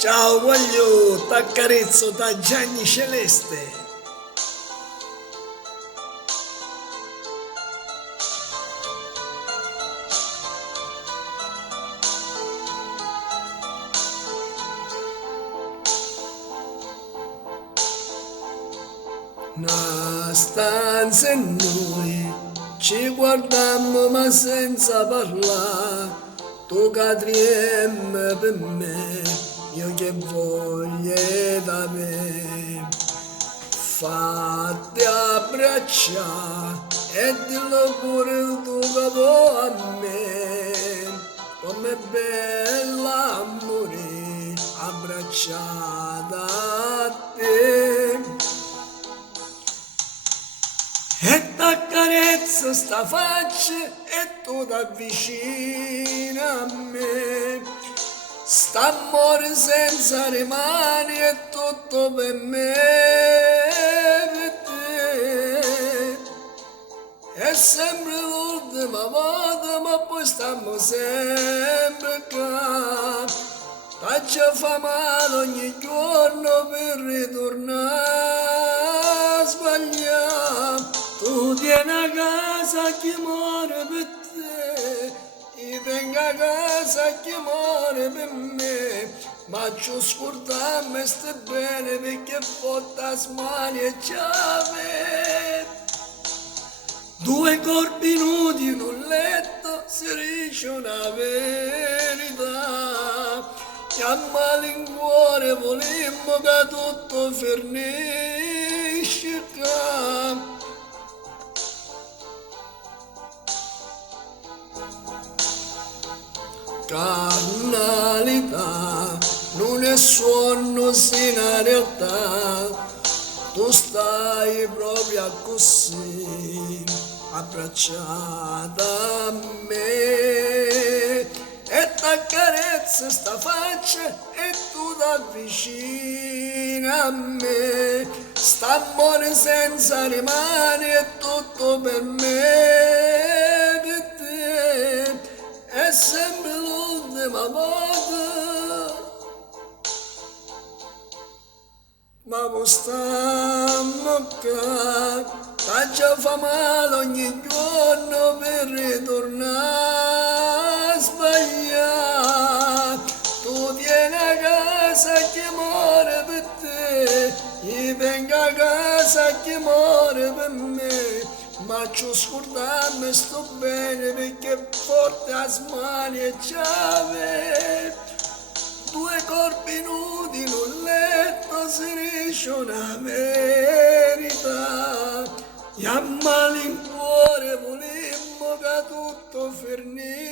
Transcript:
Ciao voglio, t'accarezzo da Gianni Celeste. Una stanza e noi ci guardammo ma senza parlare. Tu cadriem per me, io che voglio da me. Fatti abbracciare e dillo pure il tuo capo a me. Com'è bella morire abbracciata a te. E t'accarezzo sta faccia e tu t'avvicina a me. St'amore senza rimani è tutto per me, per te. È sempre l'ultima volta ma poi stiamo sempre qua. Faccio fa male ogni giorno per ritornare a sbagliare. Tu tieni a casa chi muore per te, io tengo a casa chi muore per me, ma ci scordiamo e stai bene perché fotta smani e chiave. Due corpi nudi in un letto si dice una verità, che a malincuore volemmo che tutto finisce qua. Carnalità non è sonno sino realtà, tu stai proprio così abbracciata a me e t'accarezza sta faccia e tu t'avvicina a me. St'amore senza rimani è tutto per me, per te. È sempre l'ultima volta, ma mo stiamo qua. Faccia fa male ogni giorno per ritornare a sbagliare. Tu vieni a casa chi muore per te, io vengo a casa chi muore per me, ma ci scordiamo e sto bene perché forte a smani e chiave. Due corpi nudi in un letto si dice una verità, e a malincuore volemmo che tutto finisse.